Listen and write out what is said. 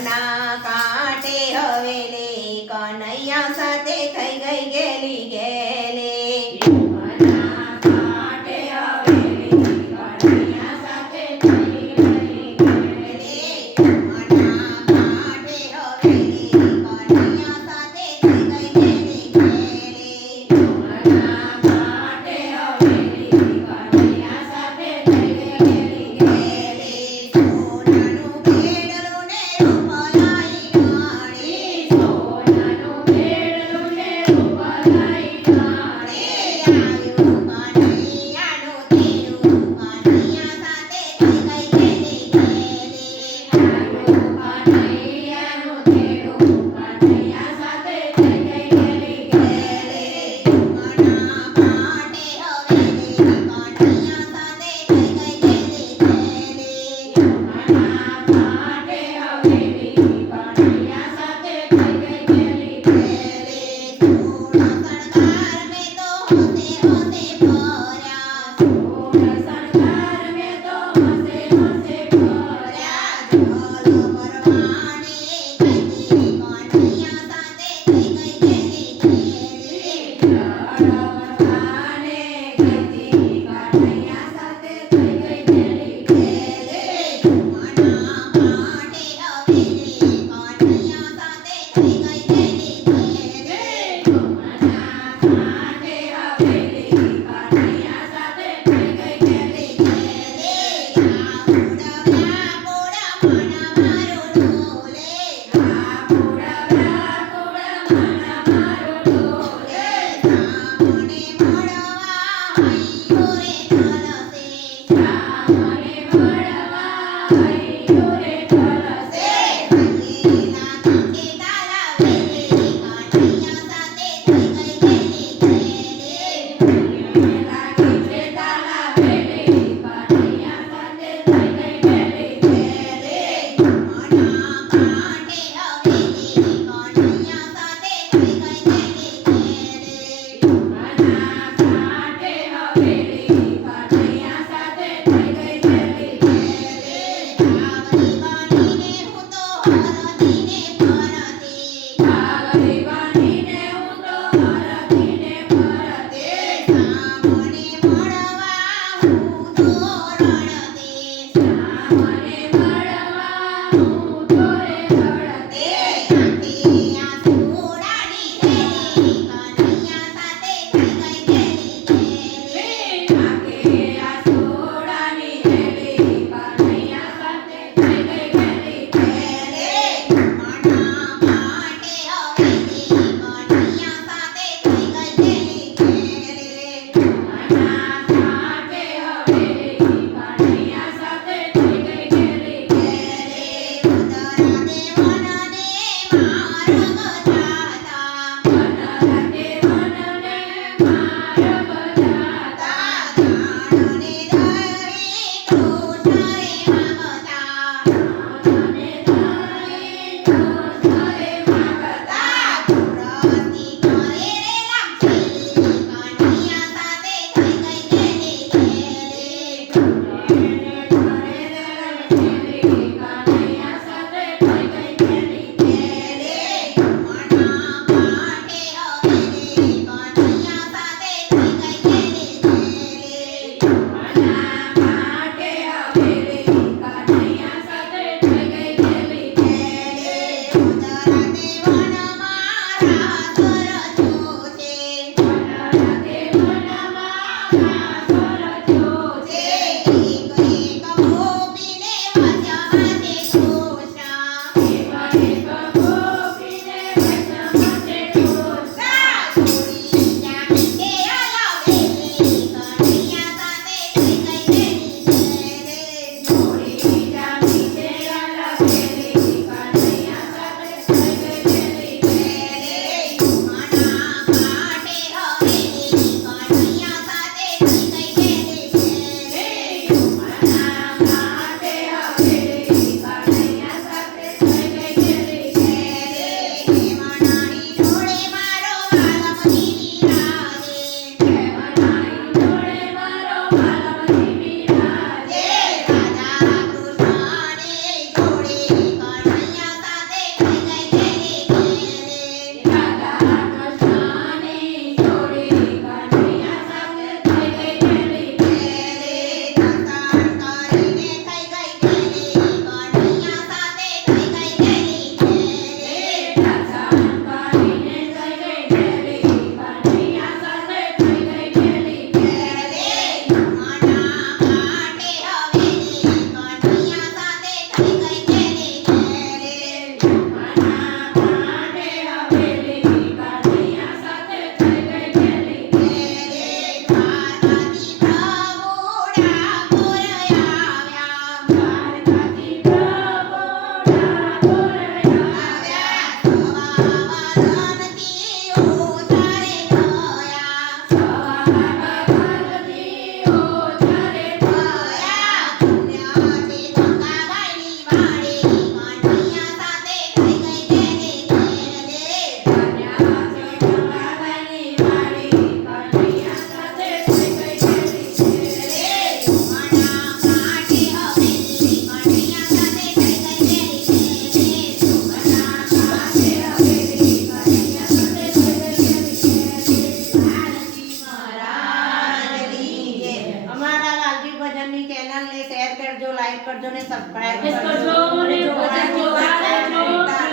જમના કાંઠે હવેલી કનૈયા સાથે થઈ ગઈ ગેલી ગેલી જમના કાંઠે હવેલી કનૈયા સાથે થઈ ગઈ ગેલી જમના કાંઠે હવેલી કનૈયા સાથે થઈ ગઈ ગેલી ગેલી જમના કાંઠે હવેલી કનૈયા સાથે થઈ ગઈ ગેલી ગેલી સોનાનું બેડલું ને રૂપલાઈ ઢાળી સોનાનું બેડલું ને રૂપલાઈ ઢાળી આવ્યું કનૈયાનું તેડું કનૈયા સાથે થઈ ગઈ ગેલી ગેલી આવ્યું કનૈયાનું તેડું કનૈયા સાથે થઈ ગઈ ગેલી ગેલી જમના કાંઠે હવેલી કનૈયા સાથે થઈ ગઈ ગેલી ગેલી જમના કાંઠે હવેલી કનૈયા સાથે થઈ ગઈ ગેલી ગેલી સોના શણગાર મેં તો હસે હસે ભર્યા સોળ શણગાર મેં તો હસે હસે ભર્યા જલ ભરવાને ગઈ કનૈયા સાથે થઈ ગઈ ગેલી ગેલી જળવરવાને ગઈ કનૈયા સાથે થઈ ગઈ ગેલી ગેલી જમના કાંઠે હવેલી કનૈયા સાથે થઈ ગઈ ગેલી ગેલી જમના કાંઠે હવેલી કનૈયા સાથે થઈ ગઈ ગેલી ગેલી વ્યાકુળ મન મારું ડોલે વ્યાકુળ વ્યાકુળ મન મારું ડોલે સામને મળવા હૈયો રે તલસે સામને મળવા હૈયો રે તલસે હૈયેલા કાંઠે તારા વેલી કનૈયા સાથે થઈ ગઈ ગેલી ગેલી લાગી છે તાલા વેલી કનૈયા સાથે થઈ ગઈ ગેલી ગેલી જમના કાંઠે હવેલી કનૈયા સાથે થઈ ગઈ ગેલી ગેલી જમના કાંઠે હવેલી કનૈયા સાથે થઈ ગઈ ગેલી ગેલી કાગડી બનીને હું તો હરદીને ફરતી કાગડી બનીને હું તો હરદીને ફરતી સામને મળવા હું તો રડતી સામને મળવા હું તો રે રડતી આંખે આંસુડાની રેલી કનૈયા સાથે થઈ ગઈ ગેલી ગેલી ની ચેનલને શેર કરજો, લાઈક કરજો ને સબસ્ક્રાઇબ કરજો અને જો ભજન જોવા લાગજો.